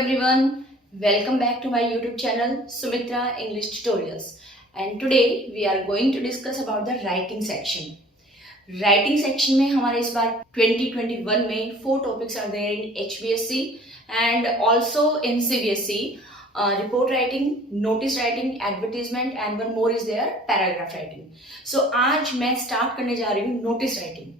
everyone, welcome back to my YouTube channel Sumitra English Tutorials. And today we are going to discuss about the writing section. Writing section में हमारे इस बार 2021 में 4 topics are there in HBSC and also in CBSE. Report writing, notice writing, advertisement and one more is there paragraph writing. So आज मैं start करने जा रही हूँ notice writing.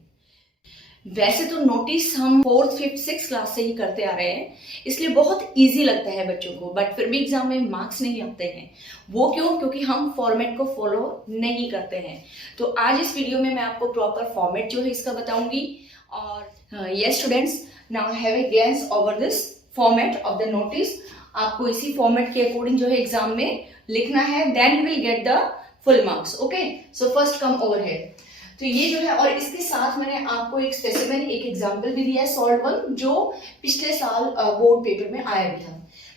वैसे तो नोटिस हम 4th, 5th, 6th क्लास से ही करते आ रहे हैं, इसलिए बहुत इजी लगता है बच्चों को, बट फिर भी एग्जाम में मार्क्स नहीं आते हैं। वो क्यों? क्योंकि हम फॉर्मेट को फॉलो नहीं करते हैं। तो आज इस वीडियो में मैं आपको प्रॉपर फॉर्मेट जो है इसका बताऊंगी। और yes students, now have a glance over this format of the notice. आपको इसी फॉर्मेट के अकॉर्डिंग जो है एग्जाम में लिखना है, then you will get the full marks. Okay, so first come over here. तो ये जो है, और इसके साथ मैंने आपको एक स्पेसिमेन, एक एग्जांपल भी दिया है, सॉल्व वन, जो पिछले साल बोर्ड पेपर में आया भी था।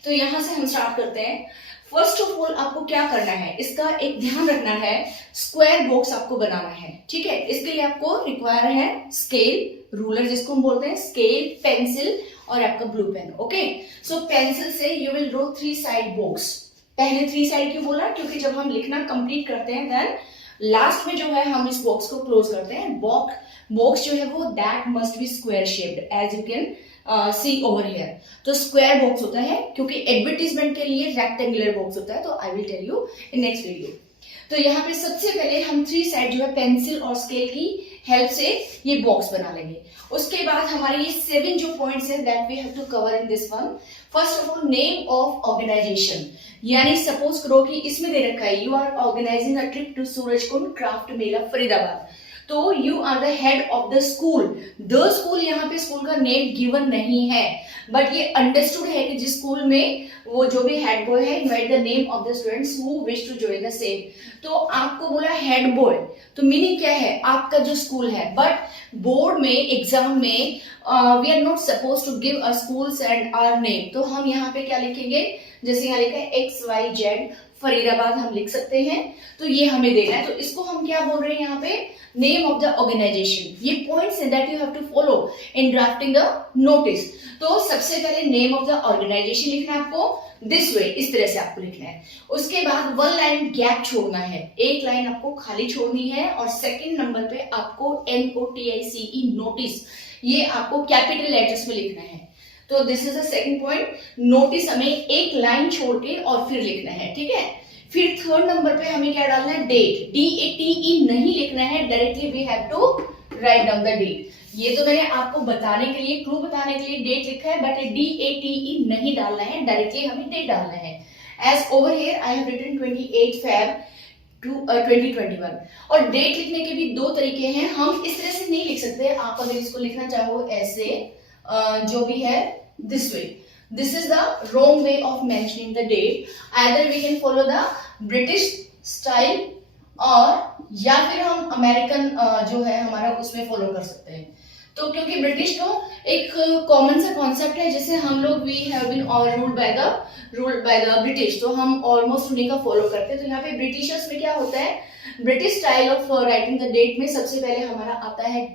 तो यहाँ से हम स्टार्ट करते हैं। फर्स्ट ऑफ ऑल आपको क्या करना है, इसका एक ध्यान रखना है, स्क्वायर बॉक्स आपको बनाना है। ठीक है, इसके लिए आपको रिक्वायर है स्केल, रूलर जिसको हम बोलते हैं, स्केल, पेंसिल और आपका blue pen. Okay, so pencil से you will draw 3 side box. पहले 3 साइड क्यों बोला? क्योंकि जब हम लिखना कंप्लीट करते हैं देन लास्ट में जो है हम इस बॉक्स को क्लोज करते हैं। बॉक्स जो है वो that must be square shaped as you can see over here. तो स्क्वायर बॉक्स होता है, क्योंकि एडवर्टीजमेंट के लिए रेक्टेंगुलर बॉक्स होता है। तो I will tell you in next video. तो यहाँ पे सबसे पहले हम 3 साइड जो है पेंसिल और स्केल की हेल्प से ये बॉक्स बना लेंगे। उसके बाद हमारे ये 7 जो पॉइंट्स है that we have to cover in this one. First of all, name of organization, यानी सपोज करो कि इसमें दे रखा है you are organizing a trip to Surajkund craft मेला फरीदाबाद। तो you are the head of the school. The school, यहाँ पे स्कूल का नेम गिवन नहीं है, बट ये अंडरस्टूड है कि जिस स्कूल में वो जो भी हेड बॉय है, write the name of the students who wish to join the same. तो आपको बोला हेड बॉय, तो मीनिंग क्या है? आपका जो स्कूल है। बट बोर्ड में, एग्जाम में we are not suppose to give a schools and our name. तो हम यहाँ पे क्या लिखेंगे? जैसे यहाँ लिखा है XYZ फरीदाबाद हम लिख सकते हैं। तो ये हमें देना है। तो इसको हम क्या बोल रहे हैं यहाँ पे? Name of the organisation. ये पॉइंट्स हैं that you have to follow in drafting the notice. तो सबसे पहले नेम ऑफ द ऑर्गेनाइजेशन लिखना है आपको दिस वे, इस तरह से आपको लिखना है। उसके बाद 1 लाइन गैप छोड़ना है, एक लाइन आपको खाली छोड़नी है। और सेकंड नंबर पे आपको NOTICE नोटिस, ये आपको कैपिटल लेटर्स में लिखना है। तो this is the second point. Notice हमें एक लाइन छोड़ के और फिर लिखना है। ठीक है, फिर थर्ड नंबर पे हमें क्या डालना है? डेट। DATE नहीं लिखना है, directly we have to write down the date. ये तो मैंने आपको बताने के लिए, क्लू बताने के लिए डेट लिखा है, बट DATE नहीं डालना है, डायरेक्टली हमें डेट डालना है। As over here I have written 28 Feb 2021। और डेट लिखने के भी 2 तरीके हैं। हम इस तरह से नहीं लिख सकते, आप अगर इसको लिखना चाहो ऐसे, जो भी है this way, this is the wrong way of mentioning the date. Either we can follow the British style, और या फिर हम अमेरिकन जो है हमारा उसमें फॉलो कर सकते हैं। तो क्योंकि ब्रिटिश तो एक कॉमन सा कॉन्सेप्ट है, जैसे हम लोग we have been ruled by the British, तो हम ऑलमोस्ट उन्हीं का फॉलो करते हैं। तो यहाँ पे ब्रिटिशर्स में क्या होता है? British style of writing the date में सबसे पहले हमारा आता है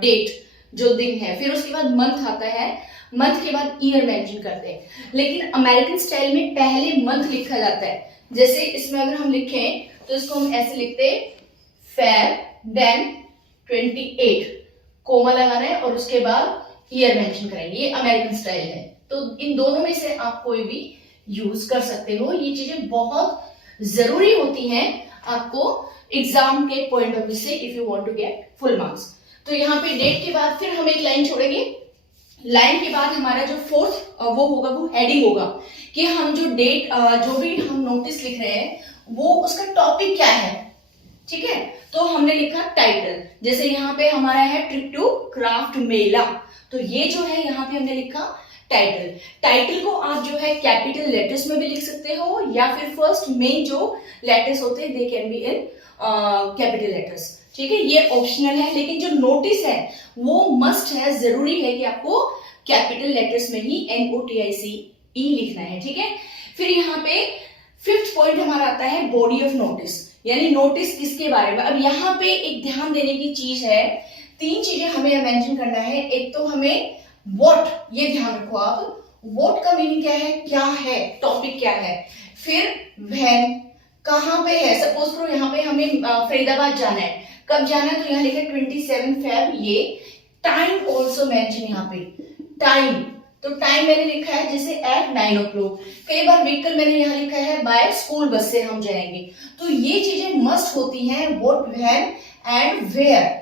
डेट, जो दिन है, फिर उसके बाद मंथ आता है, मंथ के बाद ईयर मेंशन करते हैं। लेकिन अमेरिकन स्टाइल में पहले मंथ लिखा जाता है। जैसे इसमें अगर हम लिखें तो इसको हम ऐसे लिखते हैं Feb, देन 28, कोमा लगाना है और उसके बाद ईयर मेंशन करेंगे। ये अमेरिकन स्टाइल है। तो इन दोनों में से आप कोई भी यूज कर सकते हो। ये चीजें बहुत जरूरी होती हैं आपको एग्जाम के पॉइंट ऑफ व्यू से, if you want to get full marks. तो यहाँ पे डेट के बाद फिर हम एक लाइन छोड़ेंगे। लाइन के बाद हमारा जो फोर्थ वो होगा, वो हेडिंग होगा कि हम जो डेट, जो भी हम नोटिस लिख रहे हैं वो उसका टॉपिक क्या है। ठीक है, तो हमने लिखा टाइटल। जैसे यहाँ पे हमारा है ट्रिप टू क्राफ्ट मेला, तो ये जो है यहाँ पे हमने लिखा टाइटल। टाइटल को आप जो है कैपिटल लेटर्स में भी लिख सकते हो, या फिर फर्स्ट मेन जो लेटर्स होते हैं they can be in capital letters. ठीक है, ये ऑप्शनल है, लेकिन जो नोटिस है वो मस्ट है, जरूरी है कि आपको कैपिटल लेटर्स में ही NOTICE लिखना है। ठीक है, फिर यहाँ पे 5th पॉइंट हमारा आता है बॉडी ऑफ नोटिस, यानी नोटिस किसके बारे में। अब यहाँ पे एक ध्यान देने की चीज है, 3 चीजें हमें मेंशन करना है। एक तो हमें व्हाट, ये ध्यान रखो आप, व्हाट का मीनिंग क्या है, क्या है, टॉपिक क्या है। फिर व्हेन, कहाँ पे है, सपोज करो यहाँ पे हमें फरीदाबाद जाना है, कब जाना है, तो यहाँ लिखा है 27 फेब, ये टाइम ऑल्सो मेंशन यहाँ पे, टाइम, तो टाइम मैंने लिखा है जैसे एट 9 o'clock। कई बार व्हीकल मैंने यहाँ लिखा है बाय स्कूल बस से हम जाएंगे, तो ये चीजें मस्ट होती हैं, व्हाट, व्हेन एंड वेयर।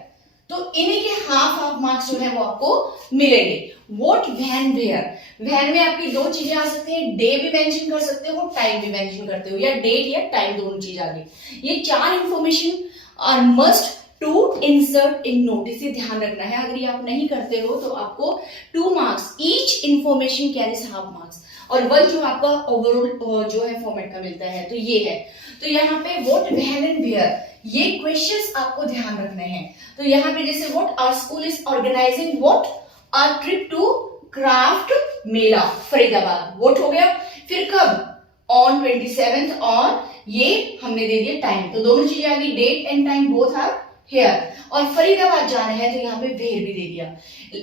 तो इन्हीं के हाफ हाफ मार्क्स जो है वो आपको मिलेंगे। What, when, where. व्हेन में आपकी दो चीजें आ सकती हैं, डे भी मेंशन कर सकते हो, टाइम भी मेंशन करते हो, या डेट या टाइम, दोनों चीज आ गई। ये चार information are must to insert in notice, ये ध्यान रखना है। अगर ये आप नहीं करते हो तो आपको 2 marks, each information carries half marks, और 1 जो आपका ओवरऑल जो है फॉर्मेट का मिलता है, तो ये है। तो यहाँ पे व्हाट, व्हेन एंड वेयर, ये क्वेश्चंस आपको ध्यान रखने हैं। तो यहाँ पे जैसे what, our school is organising what, a trip to craft Mela Faridabad, what हो गया। फिर कब, ऑन 27th, और ये हमने दे दिया टाइम, तो दोनों चीजें आ गई, date and time both are here. और फरीदाबाद जाना है तो यहाँ पे वेयर भी दे दिया,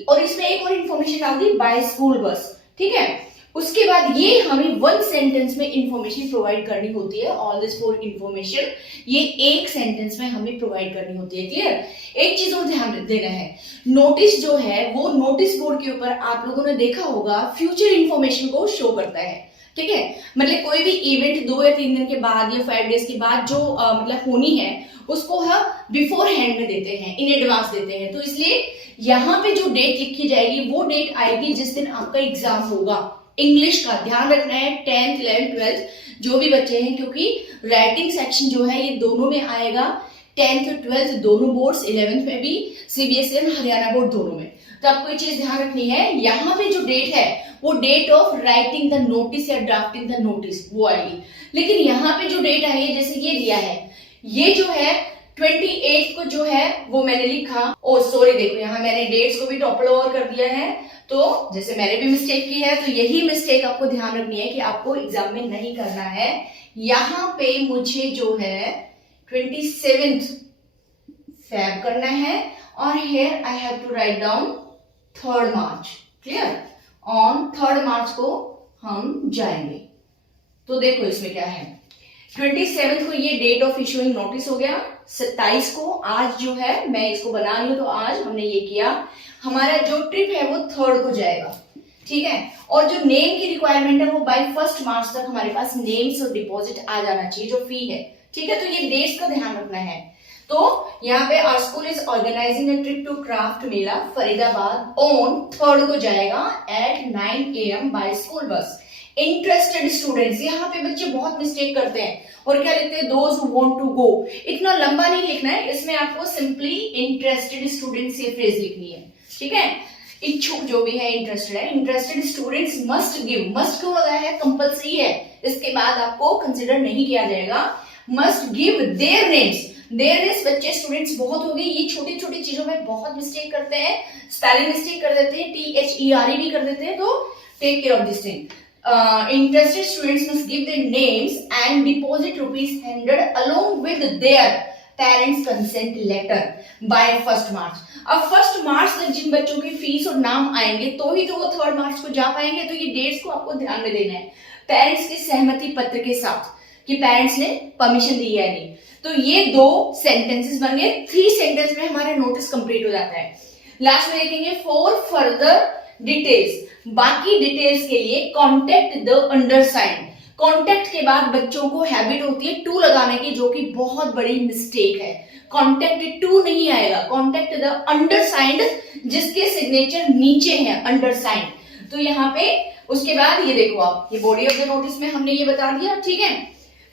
और इसमें एक और इंफॉर्मेशन आ गई, बाय स्कूल बस, ठीक है। उसके बाद ये हमें 1 सेंटेंस में इंफॉर्मेशन प्रोवाइड करनी होती है, ऑल दिस 4 इंफॉर्मेशन ये एक सेंटेंस में हमें प्रोवाइड करनी होती है, क्लियर। एक चीज और ध्यान देना है, नोटिस जो है वो नोटिस बोर्ड के ऊपर आप लोगों ने देखा होगा फ्यूचर इंफॉर्मेशन को शो करता है, ठीक है। मतलब कोई भी इवेंट 2 या 3 दिन के बाद या 5 डेज के बाद जो मतलब होनी है, उसको हम बिफोर हैंड में देते हैं, इन एडवांस देते हैं। तो इसलिए यहाँ पे जो डेट लिखी जाएगी वो डेट आएगी जिस दिन आपका एग्जाम होगा। इंग्लिश का ध्यान रखना है, 10th 11th 12th जो भी बच्चे हैं, क्योंकि राइटिंग सेक्शन जो है ये दोनों में आएगा, 10th और 12th दोनों बोर्ड्स, 11th में भी, सीबीएसई और हरियाणा बोर्ड दोनों में। तो आपको ये चीज ध्यान रखनी है, यहाँ पे जो डेट है वो date of writing the notice या ड्राफ्टिंग द नोटिस वो आएगी। लेकिन यहाँ पे जो डेट आई है, जैसे ये दिया है, ये जो है 28 को जो है वो मैंने लिखा, ओ सॉरी देखो यहाँ मैंने डेट्स को भी टॉप ओवर कर दिया है, तो जैसे मैंने भी मिस्टेक की है, तो यही मिस्टेक आपको ध्यान रखनी है कि आपको एग्जाम में नहीं करना है। यहाँ पे मुझे जो है 27th फेब करना है, और here I have to write down 3rd March, clear. On 3rd March को हम जाएंगे। तो देखो इसमें क्या है, 27th को ये डेट ऑफ इशूइंग नोटिस हो गया, 27 को आज जो है मैं इसको बना रही हूं, तो आज हमने ये किया। हमारा जो ट्रिप है वो 3rd को जाएगा, ठीक है। और जो नेम की रिक्वायरमेंट है वो बाय 1st मार्च तक हमारे पास नेम्स और डिपॉजिट आ जाना चाहिए, जो फी है, ठीक है। तो ये डेट्स का ध्यान रखना है। तो यहाँ पे our school is organising a trip to craft Mela Faridabad on 3rd को जाएगा at 9 AM by school bus. Interested students, यहाँ पे बच्चे बहुत मिस्टेक करते हैं और क्या लिखते हैं, those who want to go. इतना लंबा नहीं लिखना है, इसमें आपको सिंपली इंटरेस्टेड स्टूडेंट्स ये फ्रेज लिखनी है, ठीक है। इच्छुक जो भी है, इंटरेस्टेड है, interested students must give, must क्यों लगा है, कंपल्सरी है, इसके बाद आपको कंसिडर नहीं किया जाएगा। Must give their names, their names, बच्चे स्टूडेंट्स बहुत हो गए, ये छोटी छोटी चीजों में बहुत मिस्टेक करते हैं, स्पेलिंग मिस्टेक कर देते हैं, THERE भी कर देते हैं, तो take care of this thing. Interested students must give their names and deposit ₹100 along with their parents consent letter by 1st March। अब 1st मार्च तक जिन बच्चों की फीस और नाम आएंगे तो ही तो वो 3rd मार्च को जा पाएंगे, तो ये डेट्स को आपको ध्यान में देना है, पेरेंट्स के सहमति पत्र के साथ कि पेरेंट्स ने परमिशन दी है नहीं। तो ये 2 सेंटेंसेस बन गए, 3 सेंटेंस में हमारे नोटिस कंप्लीट हो जाता है। लास्ट में देखेंगे फॉर फर्दर डिटेल्स, बाकी डिटेल्स के लिए कॉन्टेक्ट द अंडरसाइंड। कॉन्टेक्ट के बाद बच्चों को हैबिट होती है टू लगाने की, जो कि बहुत बड़ी मिस्टेक है। कॉन्टेक्ट टू नहीं आएगा, कॉन्टेक्ट द अंडरसाइंड, जिसके सिग्नेचर नीचे है, अंडरसाइंड। तो यहाँ पे उसके बाद ये देखो आप, ये बॉडी ऑफ द नोटिस में हमने ये बता दिया, ठीक है।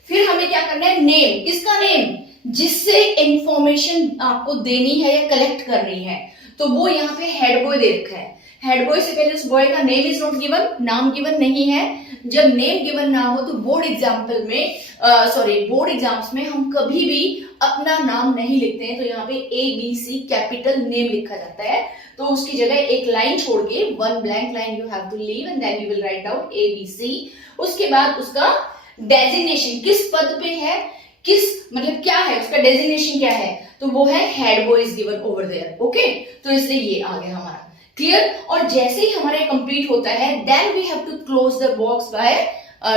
फिर हमें क्या करना है, नेम, किसका नेम, जिससे इंफॉर्मेशन आपको देनी है या कलेक्ट करनी है, तो वो यहाँ पे हेड बॉय दे रखा है। हेड बॉय से पहले उस बॉय का नेम इज नॉट गिवन, नाम गिवन नहीं है। जब नेम गिवन ना हो तो बोर्ड एग्जाम्पल में बोर्ड एग्जाम्स में हम कभी भी अपना नाम नहीं लिखते हैं, तो यहाँ पे ABC कैपिटल नेम लिखा जाता है, तो उसकी जगह एक लाइन छोड़ के 1 blank line you have to leave and then you will write down ABC। उसके बाद उसका डेजिग्नेशन, किस पद पे है, किस मतलब क्या है उसका डेजिग्नेशन क्या है, तो वो है head boy is given over there, okay. तो इसलिए ये आ गया हमारा, क्लियर। और जैसे ही हमारा कंप्लीट होता है then we have to close the box by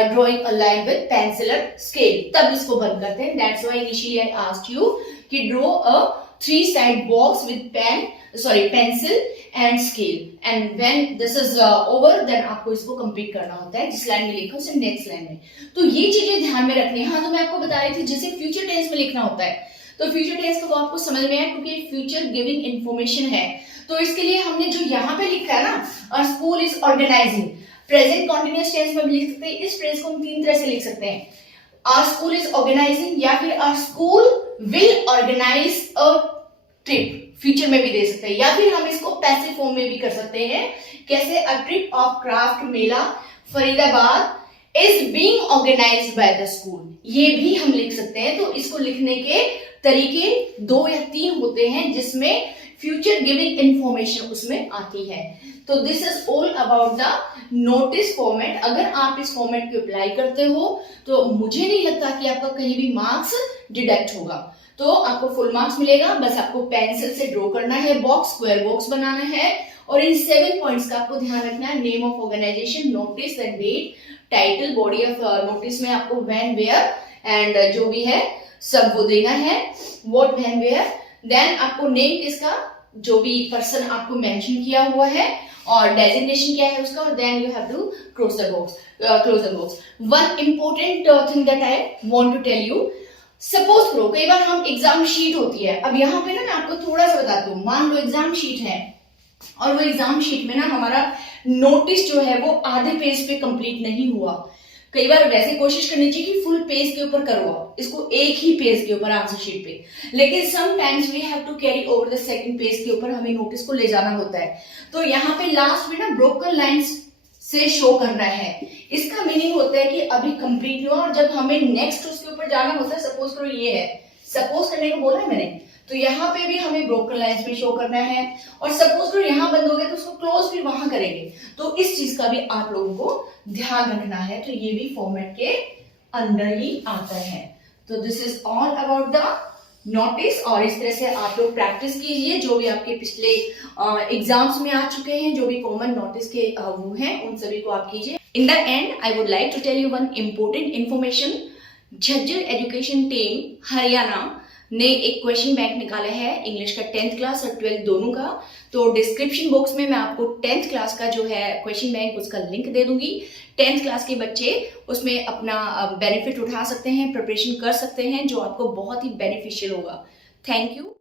drawing a line with pencil and scale, तब इसको बंद करते हैं। That's why initially I asked you कि draw a 3 side box with pencil and scale, and when this is over then आपको इसको complete करना होता है। जिस लाइन में लिखा उसे नेक्स्ट लाइन में। तो ये चीजें ध्यान में रखनी है। हाँ, तो मैं आपको बता रही थी जैसे फ्यूचर टेंस में लिखना होता है, तो फ्यूचर टेंस का वो आपको समझ में आया क्योंकि फ्यूचर गिविंग इंफॉर्मेशन है। तो इसके लिए हमने जो यहाँ पे लिखा है ना, school is organising, present continuous tense में भी लिख सकते हैं। इस फ्रेज को हम 3 तरह से लिख सकते हैं, आवर स्कूल इज ऑर्गेनाइजिंग, या फिर our school will organise a trip, future में भी दे सकते हैं, या फिर हम इसको पैसिव फॉर्म में भी कर सकते हैं। कैसे? A trip of craft Mela Faridabad is being organised by the school, ये भी हम लिख सकते हैं। तो इसको लिखने के तरीके 2 या 3 होते हैं जिसमें फ्यूचर गिविंग इंफॉर्मेशन उसमें आती है। तो this is all about the notice format. अगर आप इस फॉर्मेट को अप्लाई करते हो तो मुझे नहीं लगता कि आपका कहीं भी मार्क्स डिडक्ट होगा। तो आपको फुल मार्क्स मिलेगा। बस आपको पेंसिल से ड्रॉ करना है बॉक्स, स्क्वायर बॉक्स बनाना है, और इन 7 पॉइंट्स का आपको ध्यान रखना है। Name of organisation, notice and date, title, body of notice में आपको व्हेन, वेयर एंड जो भी है सब वो देना है, व्हाट, व्हेन, वेयर। देन आपको नेम किसका, जो भी पर्सन आपको मेंशन किया हुआ है, और डेजिग्नेशन क्या है उसका, और then you have to close the box. One important thing that I want to tell you, suppose करो कई बार हम एग्जाम शीट होती है, अब यहाँ पे ना मैं आपको थोड़ा सा बताती हूँ। मान लो एग्जाम शीट है और वो एग्जाम शीट में ना हमारा नोटिस जो है वो आधे पेज पे कंप्लीट नहीं हुआ। कई बार वैसे कोशिश करनी चाहिए कि फुल पेज के ऊपर करो इसको, एक ही पेज के ऊपर आंसर शीट पे, लेकिन sometimes we have to carry over the second page के ऊपर हमें नोटिस को ले जाना होता है। तो यहाँ पे लास्ट में ना ब्रोकन लाइंस से शो करना है। इसका मीनिंग होता है कि अभी कंप्लीट हुआ और जब हमें नेक्स्ट उसके ऊपर जाना होता है, सपोज करो ये है, सपोज करने को बोला है मैंने, तो यहाँ पे भी हमें ब्रोकन लाइंस में शो करना है, और सपोज करो यहाँ बंद हो गया तो उसको क्लोज भी वहां करेंगे। तो इस चीज का भी आप लोगों को ध्यान रखना है। तो ये भी फॉर्मेट के अंदर ही आता है। तो this is all about the notice, और इस तरह से आप लोग प्रैक्टिस कीजिए जो भी आपके पिछले एग्जाम्स में आ चुके हैं, जो भी कॉमन नोटिस के वो हैं उन सभी को आप कीजिए। In the end I would like to tell you one important information. Jhajjar education team Haryana ने एक क्वेश्चन बैंक निकाला है इंग्लिश का 10th क्लास और 12th दोनों का। तो डिस्क्रिप्शन बॉक्स में मैं आपको 10th क्लास का जो है क्वेश्चन बैंक उसका लिंक दे दूंगी। 10th क्लास के बच्चे उसमें अपना बेनिफिट उठा सकते हैं, प्रिपरेशन कर सकते हैं, जो आपको बहुत ही बेनिफिशियल होगा। Thank you.